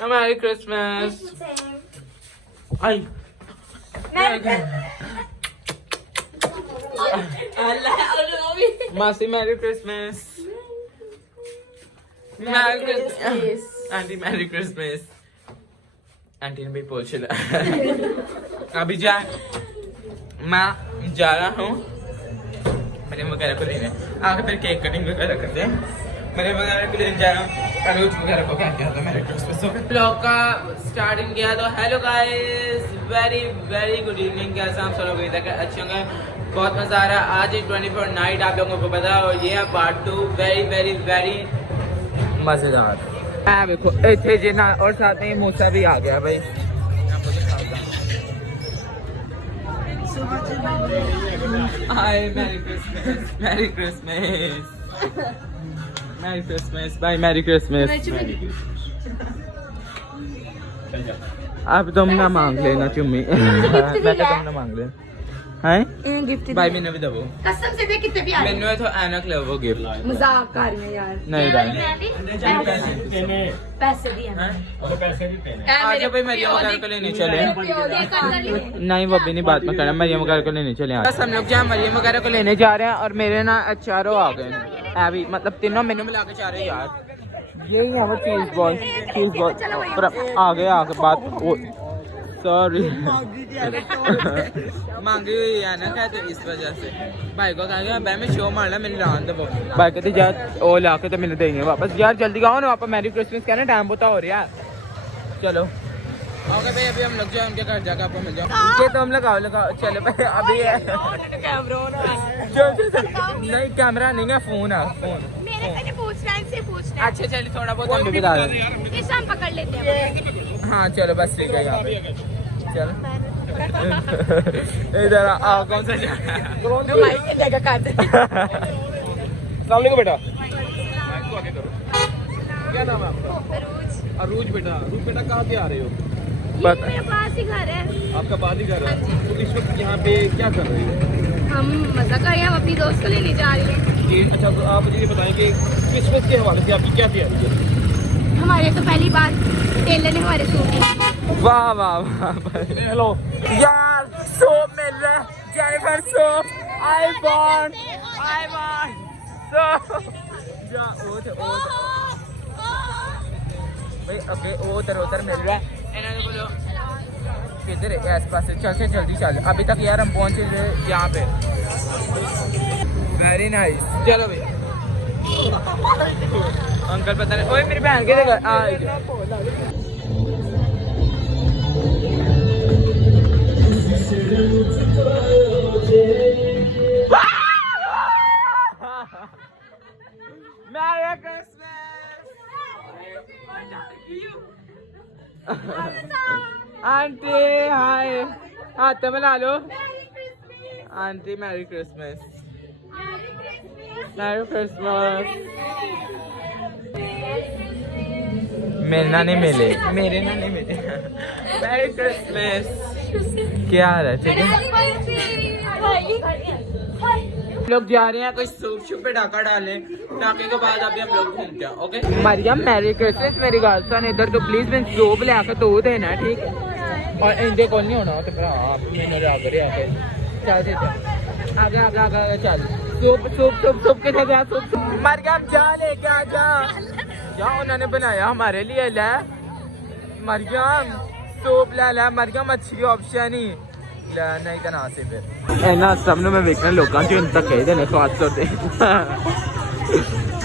Merry Christmas. Ay. Masi, Merry Christmas. Merry Christmas. Auntie, Merry Christmas. Auntie ने भी पूछ लिया। अभी मैं जा रहा हूँ मेरे वगैरह को लेने। आगे फिर केक कटिंग वगैरह करते हैं। मेरे वगैरह को लेने जा रहा हूँ। अरुज वगैरह को क्या किया था मेरे क्रिसमस में। ब्लॉग का स्टार्टिंग किया तो hello guys, very very good evening. कैसे हम सब लोग इधर अच्छे होंगे। बहुत मजा आ रहा है। आज 24 नाइट आप लोगों को पता है और ये है पार्ट 2 वेरी वेरी वेरी मजेदार। देखो इतने जिना और साथ में मूसा भी आ गया भाई। Hi merry Christmas, merry Christmas, merry Christmas, bye merry Christmas. अब तुम ना मांग लेना चुम्मी। मैं तो तुम ना मांग ले। हैं? भाई मैंने भी दबो। कसम से देख कितने प्यारे। मैंने तो ऐनक ले वो गिफ्ट। मजाक कर रहे हैं यार। नहीं भाई। पैसे दिए हैं। आज भाई मरियम वगैरह को लेने चले। नहीं वो भी नहीं बात में करना। मरियम वगैरह को लेने चले। बस हम लोग जहाँ मरियम वगैरह को लेने जा रहे हैं और मेरे ना चारों आ गए अभी, मतलब तीनों मेनू मिला के चारों यार। यही है वो चीज बॉल आगे बात। सॉरी मांगी हुई है ना क्या, तो इस वजह से भाई को कहा भाई मैं शो मारना मैंने लान दो। भाई कहते यार वो ला के तो मैंने देंगे वापस। यार जल्दी आओ ना वापस। मैरी क्रिसमस कहना टाइम होता हो रहा है। चलो ओके भाई अभी हम लोग जाए उनके घर जाकर आपको मिल जाओ। ये तो हम लगाओ चलो भाई अभी नहीं कैमरा नहीं है, फोन है फोन। अच्छा चलिए थोड़ा बहुत हम भी बता दें। पकड़ लेते हैं। हाँ चलो बस ठीक है यहाँ पे चलो। इधर आओ कौन सा सामने को बेटा क्या नाम है आपका? अरूज बेटा। अरूज बेटा कहाँ पे आ रहे हो? मेरे पास ही घर है। आपका पास ही घर है? तो इस वक्त यहाँ पे क्या कर रहे हो? हम मजा कर रहे हैं। हम अपनी दोस्त को लेने जा रहे हैं। अच्छा तो आप मुझे ये बताएं कि क्रिसमस के हवाले से आपकी क्या तैयारी है? हमारे तो पहली बात टेलर ने हमारे सूट दिए। वाह वाह वाह। हेलो यार सोप मिल रहा है। Jennifer soap I want soap. जा भाई ओके उधर मिल रहा है। इन्होंने बोलो किधर है आस पास चल जल्दी चल। अभी तक यार हम पहुंचे यहाँ पे। Very nice. चलो भैया अंकल पता नहीं। ओए मेरी बहन के घर Merry Christmas आंटी हाय हाथ मिला लो। Aunty merry Christmas, merry Christmas. मेरे ना नहीं मिले, मेरे ना नहीं मिले। Merry Christmas. क्या हाल है? ठीक है लोग जा रहे हैं कोई सूप शूप पे डाका डाले। डाके के बाद अभी हम लोग घूमते हैं। ओके मरियम मैरी क्रिसमस मेरी गाल सन इधर तो प्लीज मैं सूप ले आकर तो देना ठीक है। और इनके कौन नहीं होना तो मेरा आप मैंने आकर चल आगे आगे आगे चल। सूप सूप सूप सूप के जगह सूप मरियम जा लेके आ जा। उन्होंने बनाया हमारे लिए ला मरियम सूप ला मरियम अच्छी ऑप्शन ही नहीं का ना से फिर ना सबने मैं देखना लोगों जो इन तक कह देने खास करते।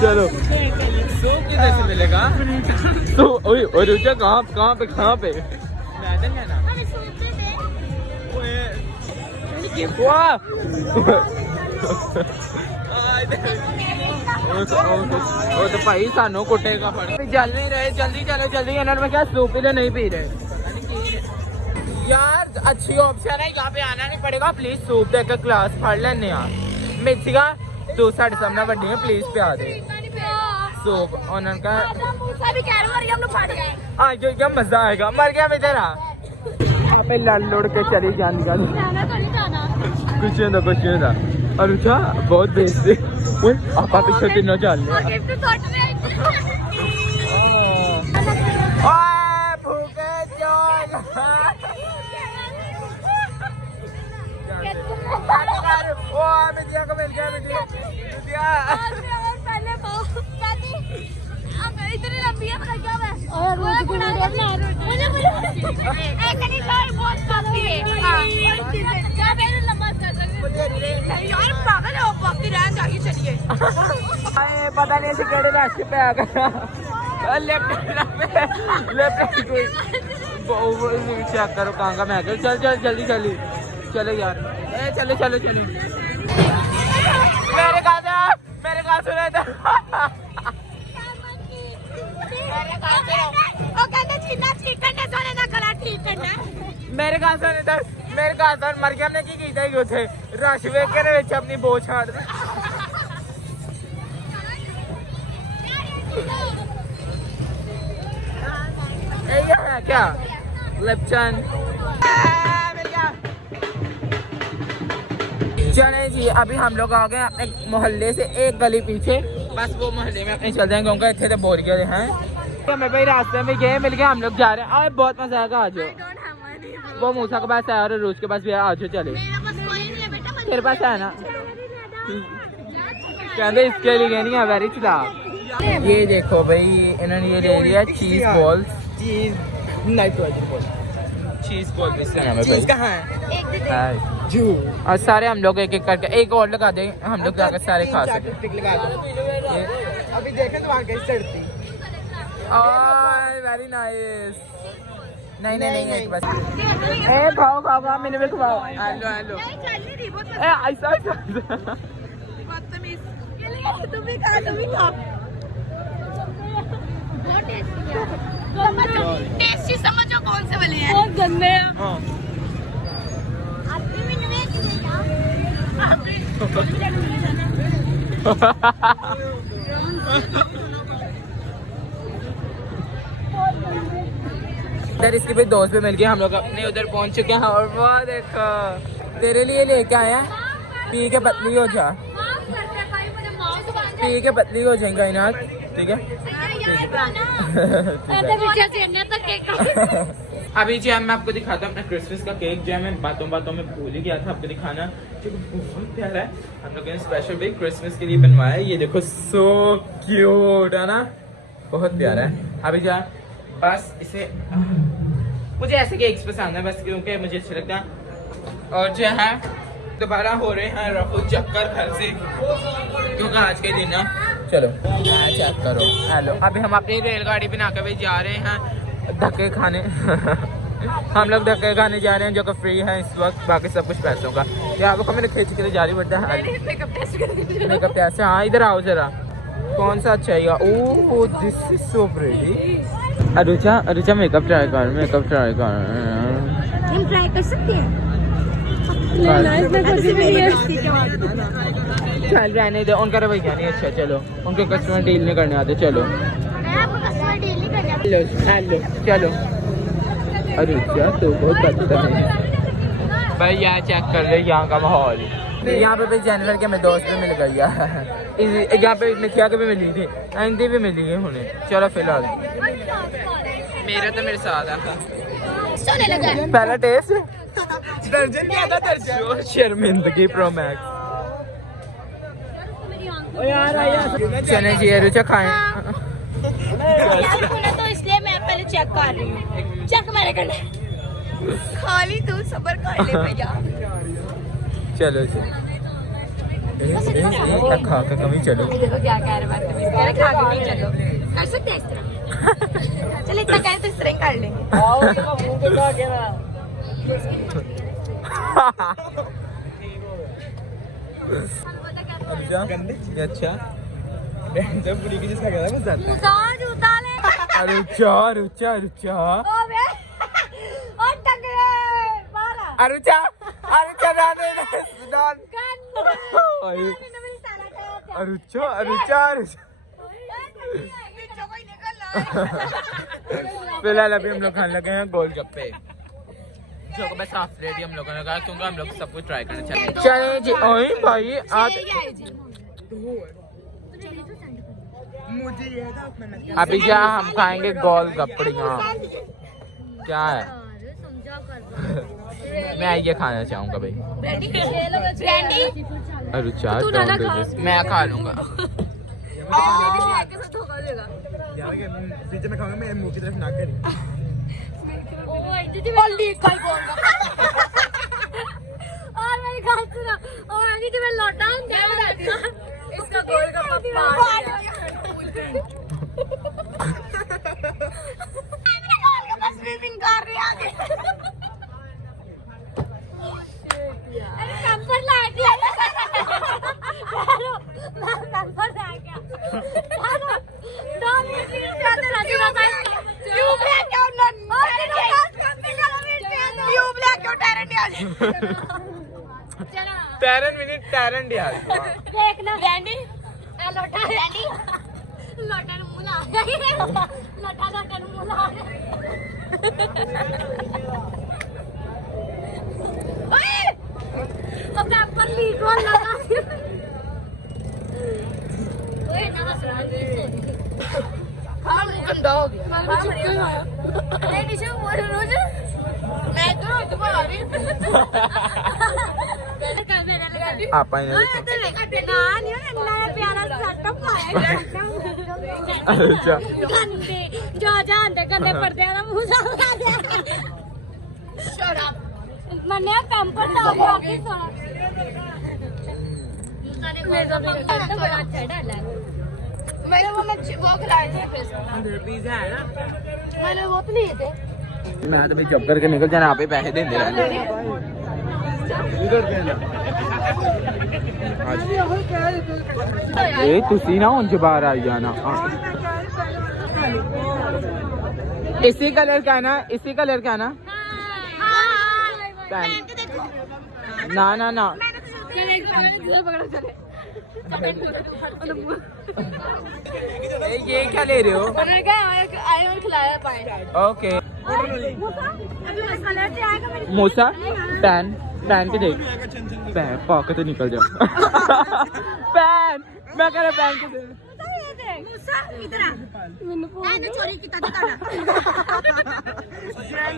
चलो सूप किधर से मिलेगा? तो और रुचा कहाँ पे मैदान है ना। वाह वो तो भाई सानू कुटेगा फड़। चल नहीं रहे जल्दी चलो जल्दी। इन्होंने मैं क्या सूप ही तो नहीं पी रहे यार। अच्छी ऑप्शन है यहाँ पे आना नहीं पड़ेगा। प्लीज सूप देकर क्लास पढ़ लेने यार। मिथिका तू साढ़े सामने बड़ी है प्लीज पिया दे सूप। उन्होंने कहा क्या मजा आएगा। मर गया इधर यहाँ पे लड़ लुड़ के चली जाने का कुछ नहीं था। और अच्छा बहुत बेइज्जती ओए आपा पीछे तीनों चल रहे हैं। गिफ्ट सॉर्ट में ओए भूखे चल ओ बिटिया को मिल गया बिटिया पहले अब इतनी लंबी है मतलब क्या मैं और मुझे एक नहीं सॉरी बहुत काफी है हां क्या मैं नमाज कर सकती यार पागल हो वक्त रहन चाहिए चलिए आए पता नहीं ऐसे केड़े रास्ते पे आ गया लेफ्ट कोई वो चेक करो कहां का मैं चल जल्दी चलो यार चलो मेरे का सुने था मेरे का मर गया ने की कीता ही उथे रश वे के विच अपनी बो छाड़ दे ए है क्या लेफ्टन चले जी अभी हम लोग आ गए अपने मोहल्ले से एक गली पीछे बस वो मोहल्ले में अपने चलते हैं क्योंकि इतने तो बोर गए हैं तो मैं भाई रास्ते में गए मिल गए हम लोग जा रहे हैं और बहुत मजा आएगा आज वो मूसा के पास है और रूस के पास भी है आज चले तेरे पास है ना कहते इसके लिए नहीं है वेरी चला ये देखो भाई इन्होंने ये ले लिया चीज बॉल्स चीज बॉल चीज कहाँ है और सारे हम लोग एक एक करके एक और लगा दें हम लोग जाकर सारे खा सके अभी देखे तो वहाँ कैसे चढ़ती वेरी नाइस नहीं बस ए खाओ मैंने भी खवाओ हेलो ए ऐसा तुम भी खा बहुत टेस्टी समझो कौन से वाले हैं बहुत गंदे हैं हां इधर इसके भी दोस्त भी मिल गए हम लोग अपने उधर पहुंच चुके हैं और वो देखो तेरे लिए लेके आए हैं पी के पतली हो जा पी के पतली हो जाएगा इनाज ठीक है अभी जो मैं आपको दिखाता हूँ अपना क्रिसमस का केक जो है मैं बातों में भूल ही गया था आपको दिखाना जो बहुत प्यारा है हम लोगों ने स्पेशल भी क्रिसमस के लिए बनवाया है ये देखो सो क्यूट है ना बहुत प्यारा है अभी जो बस इसे मुझे ऐसे केक्स पसंद है बस क्योंकि मुझे अच्छा लगता है और जो है दोबारा हो रहे हैं रफू चक्कर घर से क्योंकि आज के दिन ना चलो चेक करो हेलो अभी हम अपनी रेलगाड़ी बना कर भी जा रहे हैं धक्के खाने हम लोग धक्के खाने जा रहे हैं जो कि फ्री है इस वक्त बाकी सब कुछ पैसों का क्या आपको मैंने खींच के जारी पड़ता है मेकअप टेस्ट हाँ इधर आओ जरा कौन सा अच्छा है oh this is so pretty अरुचा मेकअप ट्राई कर हम ट्राई कर सकते हैं चल रहने दे उनका रवैया नहीं अच्छा चलो उनके कस्टमर डील नहीं करने आते चलो हेलो चलो अरे क्या तो बहुत अच्छा है भाई यहाँ चेक कर रहे यहाँ का माहौल यहाँ पे जनवरी के मेरे दोस्त भी मिल गई यहाँ पे निकिया के भी मिली थी आंधी भी मिली है उन्हें चलो फिलहाल मेरा तो मेरे साथ है पहला टेस्ट शर्मिंदगी प्रो मैक्स चने जी रुचा खाएं तो इसलिए मैं पहले चेक कर रही हूँ चेक मेरे करना खाली तू सबर कर ले भैया चलो खा के कभी चलो देखो क्या कह रहे बात खा के नहीं चलो कर सकते हैं इस तरह चल इतना कहे तो इस तरह कर लेंगे अच्छा जब बुढ़ी की जिसका कहता है कुछ जूता ले रुचा ओबे ओ टकरे मारा अरुचा दादे दान अरुचा फिलहाल अभी हम लोग खाने लगे हैं गोलगप्पे जो कि बस हाफ रेडी हम लोगों ने कहा क्योंकि हम लोग सब कुछ ट्राई करना चाहते हैं चलें जी ओए भाई आज मुझे ये था मैंने अभी क्या हम खाएंगे गोल गप्पड़ियाँ। क्या है? मैं ये खाना चाहूँगा भाई। रुचा मैं खा लूँगा। यार के पीछे में खाऊंगा मैं मुंह की तरफ ना करी और मेरी बात सुनो और आगे जब मैं लौटा हूं क्या बताती हूं इसका गोल गप्पा पार्ट स्विमिंग कर रही आगे अरे कंफर्ट ला दिया कंफर्ट आ गया डॉल में फिर जाते रहते ट्यूब ब्लैक क्यों ट्यूब ब्लैक क्यों टैरन मिनट टैरन डियाल। देख ना रैंडी आ लोटा रैंडी लोटा ਨੂੰ ਮੂੰਹ ਲਾ ਲੋਟਾ ਲੋਟਾ ਨੂੰ ਮੂੰਹ ਲਾ ਓਏ ਉਹ ਪੈਪਰ ਲੀਕ ਹੋਣ ਲੱਗਾ ਓਏ ਨਾ ਹਸਣਾ ਖਾਣ ਨੂੰ ਗੰਦਾ ਹੋ ਗਿਆ ਅਰੇ ਨਿਸ਼ੂ ਮੋੜ ਰੋਜ਼ ਮੈਂ ਤਾਂ ਰੋਜ਼ ਬਣਾ ਰਹੀ ਆਪਾਂ ਇਹਨਾਂ ਦੇ ਨਾ ਨਹੀਂ ਇੰਨਾ ਪਿਆਰਾ ਸੈਟਅਪ ਪਾਇਆ ਅੱਛਾ ਗੰਦੇ ਜੋ ਜਾਂਦੇ ਗੰਦੇ ਪਰਦਿਆਂ ਦਾ ਮੂੰਹ ਸਾਫ ਆ ਗਿਆ ਸ਼ਟ ਅਪ ਮੰਨਿਆ ਪੈਂਪਰ ਦਾ ਬਾਕੀ ਸੋਣਾ मेरा भी तो बड़ा अच्छा डाला है मैंने वो खिलाए थे फिर पिज्जा है ना मैंने वो तो लिए थे मैं तो भी जब करके निकल जाना आप ही पैसे देंगे रहने ਇਹ ਤੁਸੀਂ ਨਾ ਹੁਣ ਬਾਹਰ ਆ ਜਾਣਾ इसी कलर का ना इसी कलर का ना ना ना ना ये क्या ले रहे हो ओके मूसा पैन पैन के देख पैन पॉकेट तो निकल जाओ पैन मैं कह रहा पैन के दे मूसा इधर आ मैंने तो चोरी की ताजा काटा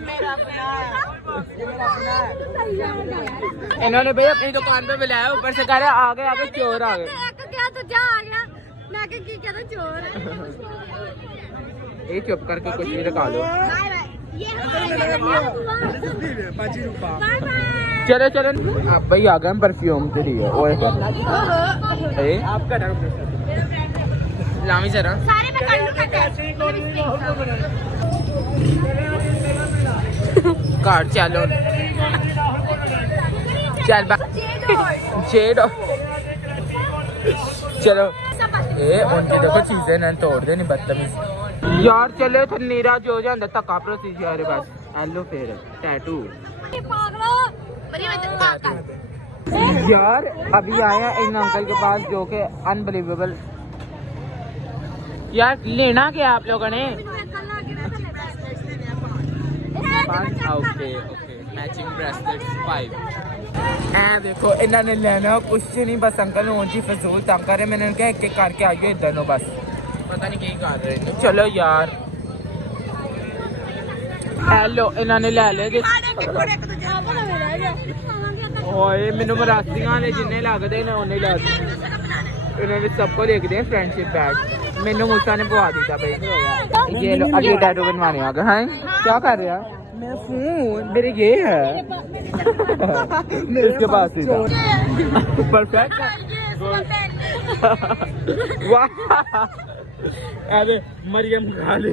मेरा अपना इन्होंने भाई अपनी दुकान पे बुलाया ऊपर से कह रहे आगे आगे चोर आ गए क्या तो जा आ गया मैं की कहता चोर है ये चुप करके कुछ भी दिखा लो चलो चलो आप भाई आ गए परफ्यूम के लिए ओए आपका डाउट लामी जरा सारे में कार चलो चल जेड चलो ए उनके देखो चीजें ना तोड़ दे नहीं बदतमीज यार चले थे नीरा जो जाता धक्का प्रोसीज यार बस हेलो फिर टैटू यार अभी आया इन अंकल के पास जो कि अनबिलीवेबल यार लेना क्या आप लोगों ने ओके ओके मैचिंग ब्रेसलेट्स 5 ऐ देखो इन्होंने लेना कुछ नहीं बस अंकल ऊंची फजूल तंग करे मैंने कहा एक एक करके आइए इधर नो बस पता नहीं क्या कर रहे हैं चलो यार हेलो इन्होंने ले ले ओए मैनू मरासियां ने जिन्ने लगते ने उन्ने ला इन्होंने सबको देखते हैं फ्रेंडशिप बैग मैनू मूसा ने पवा दिया भाई ये लो अब ये टैटू बनवाने आ गए हैं क्या कर रहे हैं मेरा फोन मेरे ये है इसके पास ही था परफेक्ट वाह अबे मरियम खा ले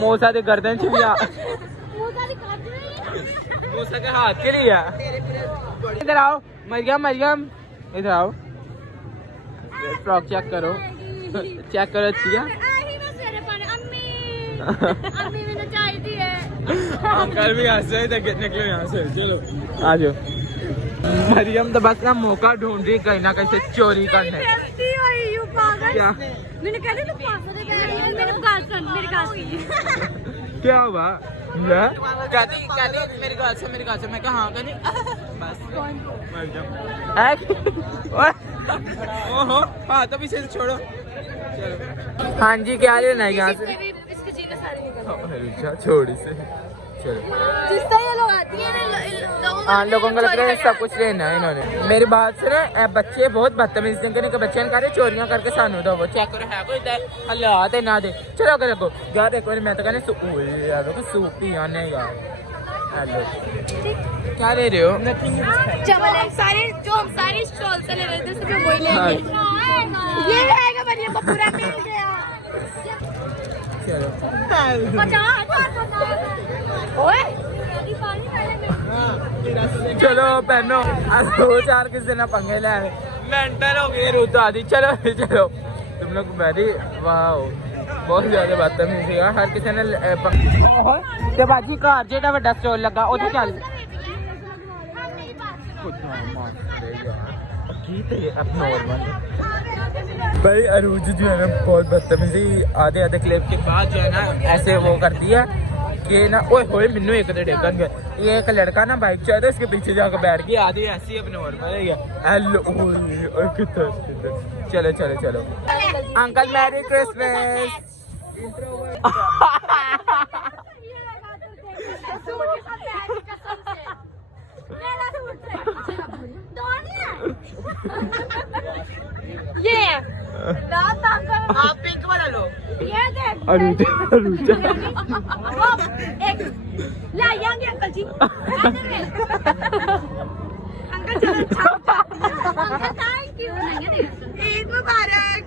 मूसा के गर्दन च भी मूसा के हाथ के लिए इधर आओ मरियम मरियम इधर आओ फ्रॉक चेक करो चेक करो अच्छी है अंकल भी हंस रहे थे निकलो यहाँ से चलो आ जाओ मरियम तो बस ना मौका ढूंढ रही कहीं ना कहीं से चोरी करने क्या मैंने कहा था मेरे पास मेरे गाल सुन मेरे गाल सुन क्या हुआ कहती मेरी गाल से मैं कहा हाँ कहनी बस ओहो हाँ तो पीछे से छोड़ो चलो। हाँ जी क्या लेना है यहाँ से? इसके जीने सारे निकल छोड़ इसे चलो। जिस तरह ये लोग आती हैं हाँ लोगों को लग रहा है सब कुछ लेना है इन्होंने। मेरी बात से ना बच्चे बहुत बदतमीज थे के बच्चे ने कहा चोरियां करके सानू दो वो चेक करो है कोई हल्ला दे ना दे चलो अगर देखो यार एक बार मैं तो कहने सूप ही आने यार। हेलो क्या ले रहे हो? चावल हम सारे जो हम सारे स्टॉल से ले रहे थे सब वही लेंगे। ये रहेगा बढ़िया को पूरा मिल गया। चलो 50 ओए चलो पहनो 2-4 किसी ने पंगे ले मेंटल हो गई रूत आदि। चलो चलो तुम लोग वेरी वाह बहुत ज्यादा बदतमीज है हर किसी ने ते बाजी घर जेड़ा बड़ा स्टॉल लगा उधर चल भाई अरूज जो है ना बहुत बदतमीजी आधे आधे क्लिप के बाद जो है ना ऐसे वो करती है कि ना ओए होए मिन्नू एक तो डेकन गया ये एक लड़का ना बाइक चला उसके पीछे जाकर बैठ गया आधी ऐसी अपने नॉर्मल है हेलो चलो चलो चलो अंकल मैरी क्रिसमस। ये आप पिंक वाला लो। ये देख एक लाएंगे अंकल जी। अंकल चलो अंकल थैंक यू। ईद मुबारक।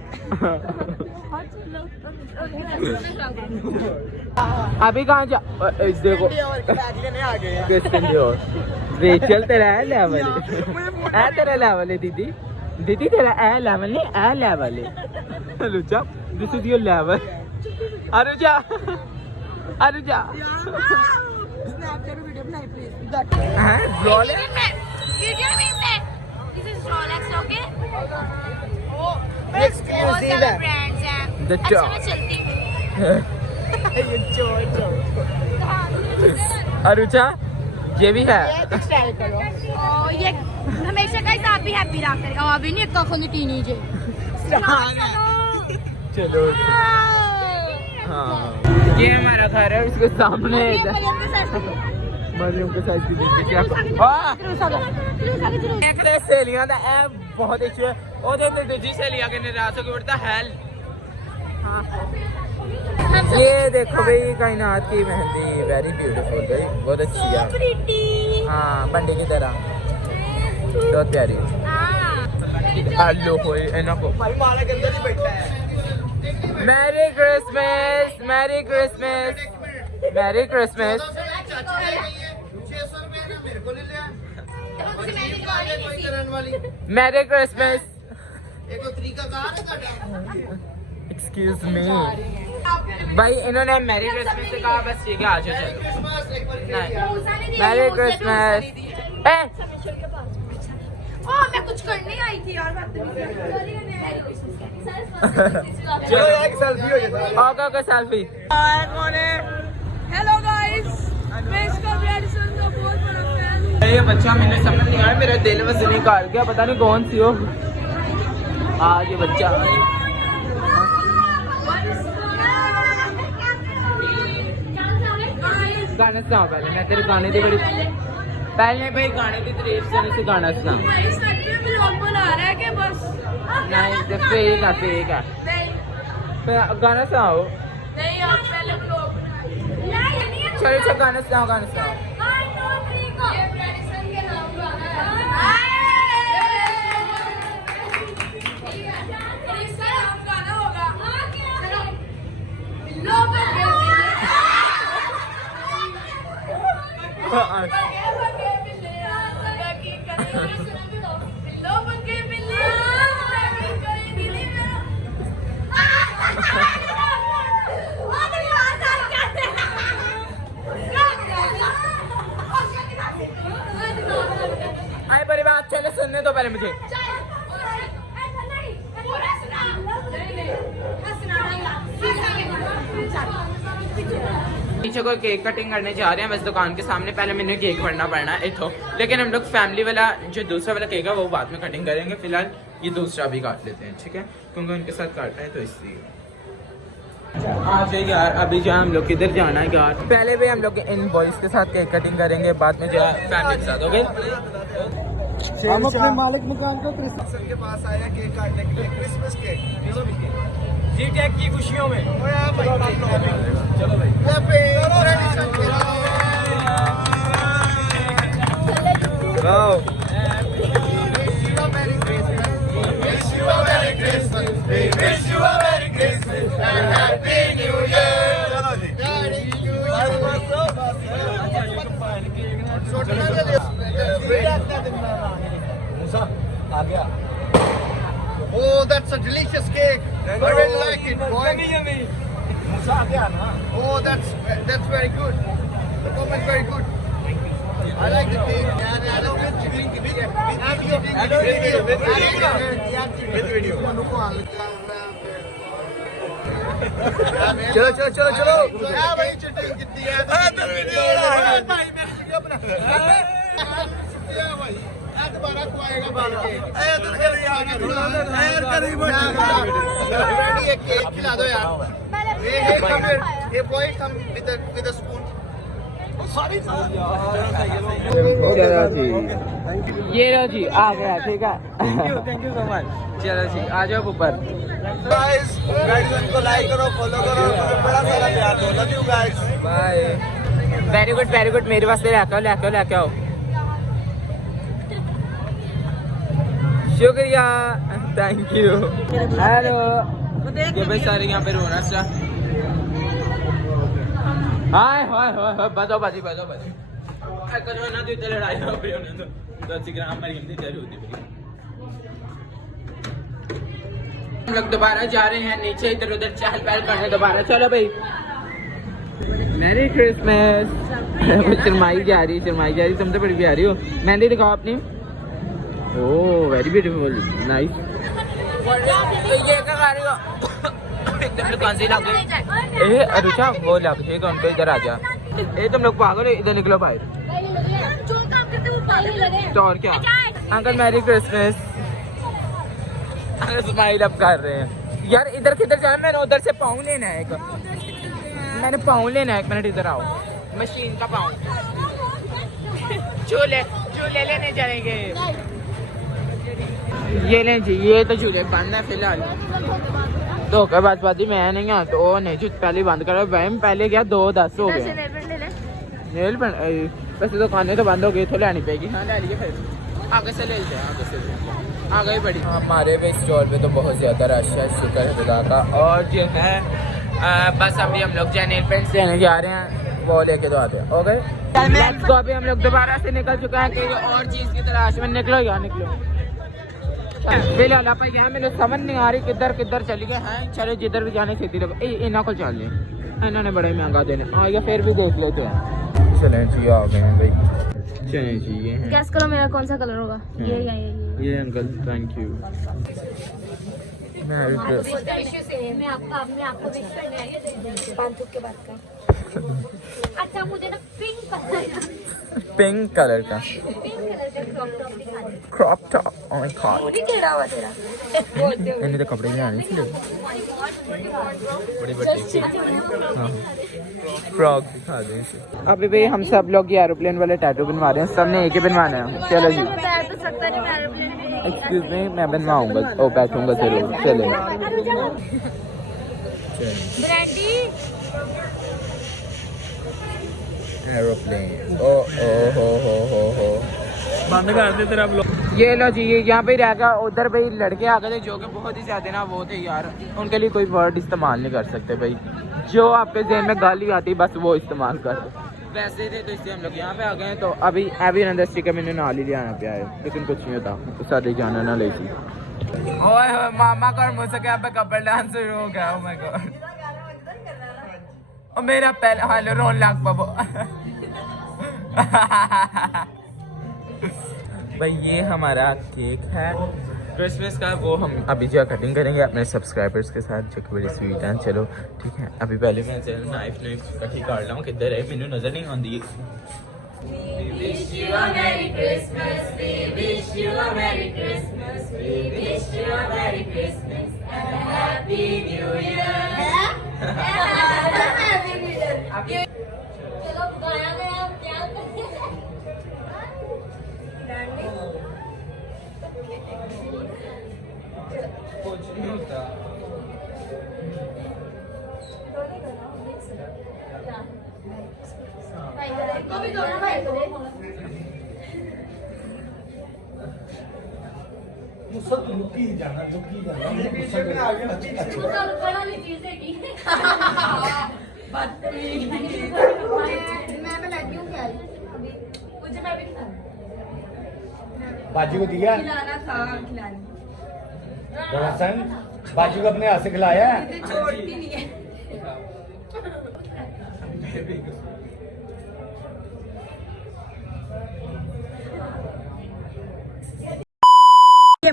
अभी कहाँ जा देखो रेचल तेरा है लेवल है तेरा लेवल है दीदी दीदी तेरा ए लेवल नहीं ए लेवल है। Anuja this is your level. Anuja Anuja Snapchat video बनाई प्लीज हैं ब्लॉग है वीडियो में this is Rolex okay. Exclusive है ब्रांड्स हैं The अच्छा top. मैं चलती हूँ। ये चोर अनुजा ये भी है स्टाइल करो। ये हमेशा का हिसाब भी हैप्पी रहा करेगा अभी नहीं एक कखों टीनेज है। चलो हाँ ये हमारा घर है उसके सामने मरियम के साथ की देखते क्या सहेलियां दा ए बहुत इशू है ओदे अंदर दूसरी सहेलियां के नाराज होके उड़ता हेल। ये देखो भाई कायनात की मेहंदी वेरी ब्यूटीफुल भाई बहुत अच्छी है। हाँ बंडे की तरह बहुत प्यारी हेलो कोई इन्हों को भाई माला के अंदर ही बैठा है। Mary Christmas merry Christmas merry Christmas. Merry Christmas excuse me भाई इन्होंने मैरी क्रिसमस से कहा बस ठीक है आ जाओ चलो मैरी क्रिसमस। मैं कुछ करने आई थी यार चलो एक सेल्फी हो जाता है। Okay selfie. कौन है? हेलो गाइस मैं इसका ब्रेडसन का बहुत बड़ा फैन हूं। ये बच्चा मैंने समझ नहीं आया मेरा दिल वैसे निकाल गया पता नहीं कौन सी हो आज ये बच्चा। गाना सुना पहले मैं तेरे गाने की बड़ी पहले भाई गाने की तारीफ से गाना सुना व्लॉग बना रहा है कि बस नहीं तो फेक है गाना सुनाओ नहीं आप पहले व्लॉग चलो चलो गाना सुनाओ गाना सुनाओ। आए बड़ी बात चले सुनने दो पहले मुझे। नीचे को केक कटिंग करने जा रहे हैं बस दुकान के सामने। पहले मैंने केक भरना पड़ना है इतो, लेकिन हम लोग फैमिली वाला जो दूसरा वाला केक है वो बाद में कटिंग करेंगे। फिलहाल ये दूसरा भी काट लेते हैं, ठीक है, क्योंकि उनके साथ काटना है तो इसलिए। यार अभी जो हम लोग किधर जाना है यार, पहले भी हम लोग इन बॉयज के साथ केक कटिंग करेंगे, बाद में जो है फैमिली के साथ। हो गए हम अपने मालिक मकान को क्रिसमस के पास आए हैं केक काटने के लिए। क्रिसमस केक जी टैग की खुशियों में। चलो भाई आ गया। Oh, that's a delicious cake. I really like it, boy. मूसा आ गया ना। Oh, that's very good. The comment very good. I like the cake. चलो चलो चलो चलो। भाई चीटिंग कितनी है? भाई दोबारा खुआएगा बाल के। एक केक खिला दो यार। ये boy come with a spoon. ये लो जी आ गया, ठीक है। Thank you so much. चलो जी आ जाओ ऊपर। गाइस इनको लाइक करो, फॉलो करो, बड़ा सारा प्यार दो। Love you guys, bye. Very good मेरे वास्ते लेके आओ। शुक्रिया, थैंक यू। हेलो ये भाई सारे यहाँ पे रोना सा। हाय बदो करो ना तो इतने लड़ाई हो रही है तो 10 ग्राम मरीम थी जरूर होती। हम लोग दोबारा जा रहे हैं नीचे, इधर उधर चहल पहल करने दोबारा। चलो भाई, मैरी क्रिसमस। शर्माई जा रही, तुम तो बड़ी प्यारी हो। मेहंदी दिखाओ अपनी। Oh very beautiful, nice. ये क्या कर रही हो? एकदम दुकानसी लग गई। ए रुचा वो लग जाएगा उनको, इधर आ जा। ए तुम लोग पागल हो, इधर निकलो बाहर। जो काम करते वो पागल लगे। तो और क्या uncle, merry Christmas. Smile up कर रहे हैं यार। इधर किधर जाए? मैंने उधर से पाँव लेना है एक मिनट इधर आओ। मशीन का पाँव झूले लेने चलेंगे। ये लें जी, ये तो झूले बंद है फिलहाल। तो बाजी मैं नहीं आ तो वो नहीं पहले बंद करो। वैम पहले क्या 2:10 हो गया। नेल पेंट वैसे दुकानें तो बंद हो गई, तो लेनी पेगी। हाँ ले लिए, फिर आगे से ले लेते हैं। आगे बढ़ी। हमारे भी स्टॉल पे तो बहुत ज़्यादा रश है, शुक्र है खुदा का। और जो है बस अभी हम लोग जो नेल पेंट्स लेने जा रहे हैं वो लेके तो आते हैं। ओके तो अभी हम लोग दोबारा से निकल चुके हैं कि और चीज़ की तलाश में। निकलो फिलहाल आप यहाँ मेरे समझ नहीं आ रही किधर चली गए हैं। चलो जिधर भी जाने सीधी लगो। इन्हों को चल लें, इन्होंने बड़े महंगा देने आएगा, फिर भी देख लेते हैं। चलें जी आ गए हैं भाई। चलें जी ये हैं। गैस करो मेरा कौन सा कलर होगा? ये अंकल थैंक यू। मैं आपको विश करने आई हूं 5 के बाद का। अच्छा मुझे ना पिंक कलर का crop top. Oh my God, केड़ा हुआ तेरा? इन्हें तो कपड़े नहीं आने इसलिए बड़ी हाँ फ्रॉक दिखा दें इसे। अभी भाई हम सब लोग ये एरोप्लेन वाले टैटू बनवा रहे हैं, सबने एक ही बनवाना है। चलो जी एक्सक्यूज मी, मैं बनवाऊंगा। ओ बैठूंगा जरूर। चलो एरोप्लेन। ओ हो बंद कर दे तेरा ब्लॉग। ये लो जी, ये यहाँ पे रह गया। उधर भाई लड़के आ गए थे जो कि बहुत ही ज्यादा ना वो थे यार, उनके लिए कोई वर्ड इस्तेमाल नहीं कर सकते भाई। जो आपके ज़हन में गाली आती बस वो इस्तेमाल कर दो। वैसे थे तो इसलिए हम लोग यहाँ पे आ गए हैं। तो अभी इंडस्ट्री का मैंने नाल ही लिया यहाँ पे आए, लेकिन कुछ नहीं होता तो सादे जाना ना ले सी। ओए मामा का मुझसे यहाँ पे कपल डांस शुरू हो गया। ओह माय गॉड, और मेरा पहले हाल रोन लाग बाबू। भाई ये हमारा केक है क्रिसमस का वो हम अभी जो कटिंग करेंगे अपने सब्सक्राइबर्स के साथ, जो कि बड़ी स्वीट हैं। चलो ठीक है, अभी पहले मैं नाइफ कटी काट लूँ, किधर है मैंने नजर नहीं आती। We wish you a Merry Christmas. We wish you a Merry Christmas. We wish you a Merry Christmas and a Happy New Year. Happy New Year. चलो गाया गया क्या कुछ नहीं होता। कभी दोनों भाई को सब लुकी जाना अच्छा बड़ा वाली चीज है की मैं लगी हूँ क्या अभी मुझे मैं भी बाजी को दिया खिलाना था खिलाना हसन बाजी को अपने हाथ से खिलाया है। छोड़ती नहीं है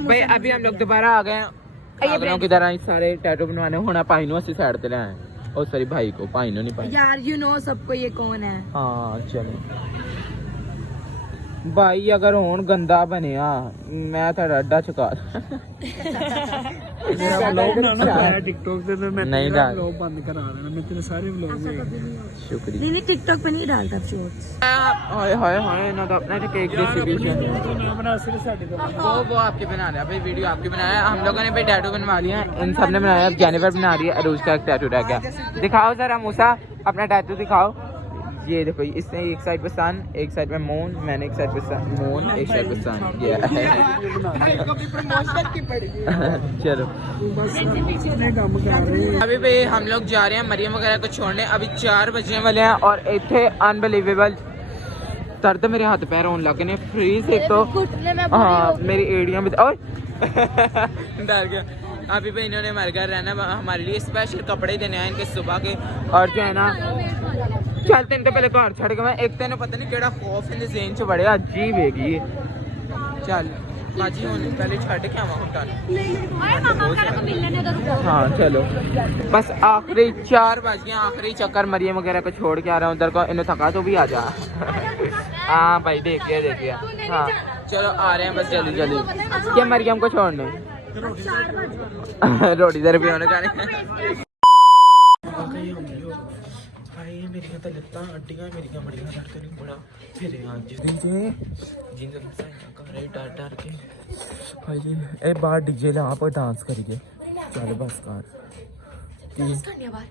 भाई अभी हम लोग दोबारा आ गए हैं पागलों की तरह सारे टैटू बनवाने। होना भाई नु असि साइड ते ले आए और सॉरी भाई को, भाई नु नहीं भाई यार यू नो सबको ये कौन है। हाँ चलो भाई अगर होन गंदा बनया मैं तेरा अड्डा चुका टिकटॉक पे मैं नहीं डाल व्लॉग बंद करा देना, मैं तेरे सारे व्लॉग शुक्रिया। नहीं टिकटॉक पे नहीं डालता शॉर्ट्स। हाय हाय हाय ना तो अपना केक डिस्ट्रीब्यूशन मैं बना सिर्फ साडे वो आपके बना रहा है भाई, वीडियो आपके बनाया। हम लोगों ने भाई टैटू बनवा लिया, इन सब ने बनाया। अब जेनिफर बना रही है, अरूज का एक टैटू रह गया। दिखाओ जरा मूसा अपना टैटू दिखाओ। ये देखो इसने एक साइड पे सन, एक साइड पे मून, मैंने एक साइड पे मून, एक साइड पे सन। ये चलो अभी भाई हम लोग जा रहे हैं मरियम वगैरह को छोड़ने। अभी 4 बजने वाले हैं और इतने अनबिलीवेबल दर्द मेरे हाथ पैर होने लगे ने फ्रीज। एक तो हाँ मेरी एड़ियां भी और डर गया। अभी भाई इन्होंने हमारे घर रहना, हमारे लिए स्पेशल कपड़े देने आए इनके सुबह के। और जो है ना चलते तो पहले घर छड़ के मैं एक तेन पता नहीं केड़ा खौफ इन जेन च बड़े अजीब हैगी। चल बाजी हुन पहले छड़ के आवा हुन हाँ चलो बस आखिरी 4 बज गए, आखिरी चक्कर मरियम वगैरह को छोड़ के आ रहा हूँ उधर को। इन्हें थका तो भी आ जा हाँ भाई देख गया हाँ चलो आ रहे हैं बस जल्दी जल्दी। क्या मरियम को छोड़ने रोटी दर भी होने जाने मेरी तो लत्तां अड्डियां मेरी बड़ियां दर्द नहीं बड़ा फिर जिस दिन से जिन दिन से घर डर डर के भाई ए बाहर डीजे ला पर डांस करिए। चल बस कर डांस करने बाहर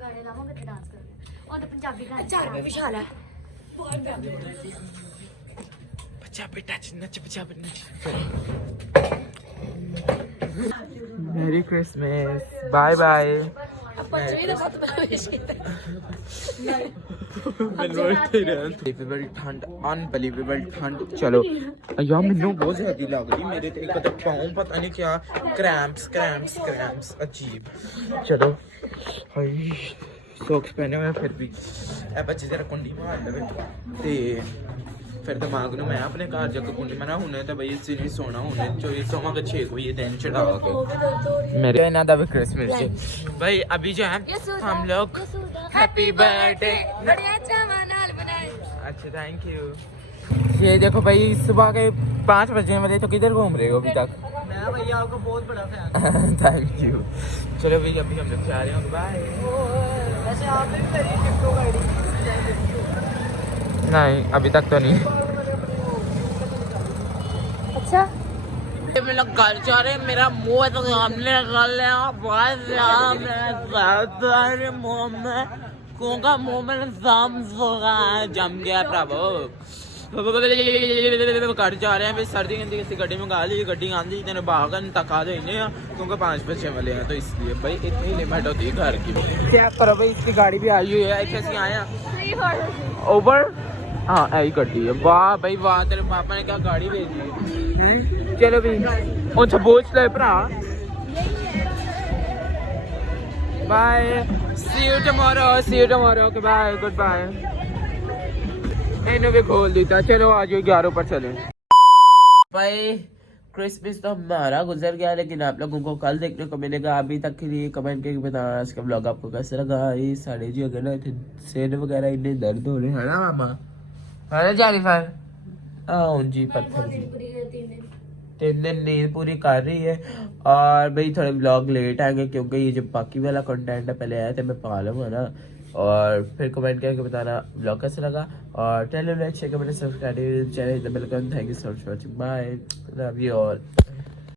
गाने लावांगे तो डांस करेंगे और पंजाबी गाने 4 पे विशाल है पंजाबी नच Punjabi merry Christmas bye bye. ठंड अनबिलीवेबल ठंड। चलो यार मैनू बहुत ज्यादा लग रही मेरे ते एक पाँव पता नहीं क्या क्रैम्प्स अजीब। चलो हाय सॉक्स पहने हुए फिर भी ए बच्चे जरा कुंडी मार लवे ते फिर दिमाग में मैं अपने घर जाकर कुंडी मना होने तो भाई इसी नहीं सोना होने चोरी सोमा के 6 बजे दिन चढ़ा के मेरे इना दा भी क्रिसमस जी भाई। अभी जो है हम लोग हैप्पी बर्थडे बढ़िया चावा नाल बनाए। अच्छा थैंक यू। ये देखो भाई सुबह के 5 बजे वाले तो किधर घूम रहे हो अभी तक? मैं भैया आपका बहुत बड़ा फैन थैंक यू। चलो भाई अभी हम लोग जा रहे हैं बाय। वैसे आपने भी मेरी टिकटॉक आईडी नहीं अभी तक तो नहीं। अच्छा मैं लोग घर जा रहे हैं, मेरा मुंह तो सामने कर लिया बहुत मेरे मुंह में कोंगा मुंह में जाम जम गया प्रभु। घर जा रहे हैं भाई सर्दी गंदी किसी गड्डी में गा ली गड्डी आंदी तेने बागन तका दे क्योंकि 5 बजे वाले हैं तो इसलिए भाई इतनी लिमिट होती है घर की। क्या करो भाई इसकी गाड़ी भी आई हुई है ऐसे आया ओवर हाँ यही गड्डी है। वाह भाई वाह तेरे पापा ने क्या गाड़ी भेज दी। चलो भाई अच्छा बोझ ले भरा bye see you tomorrow okay bye goodbye. इन्हें भी खोल देता। चलो आज 11 पर चले भाई क्रिसमस तो हमारा गुजर गया, लेकिन आप लोगों को कल देखने को मिलेगा। अभी तक के लिए कमेंट करके बताना इसका ब्लॉग आपको कैसा लगा। ये साढ़े जी अगर ना सिर वगैरह इतने दर्द हो रहे हैं ना मामा, है ना जेनिफर? हाँ जी पत्थर जी 3 दिन नींद पूरी कर रही है। और भाई थोड़े ब्लॉग लेट आएंगे क्योंकि ये जो बाकी वाला कंटेंट है पहले आया था, मैं पा लूँगा ना। और फिर कमेंट करके बताना ब्लॉग कैसा लगा। और tell like share comment subscribe channel. Thank you so much watching, bye, love you all.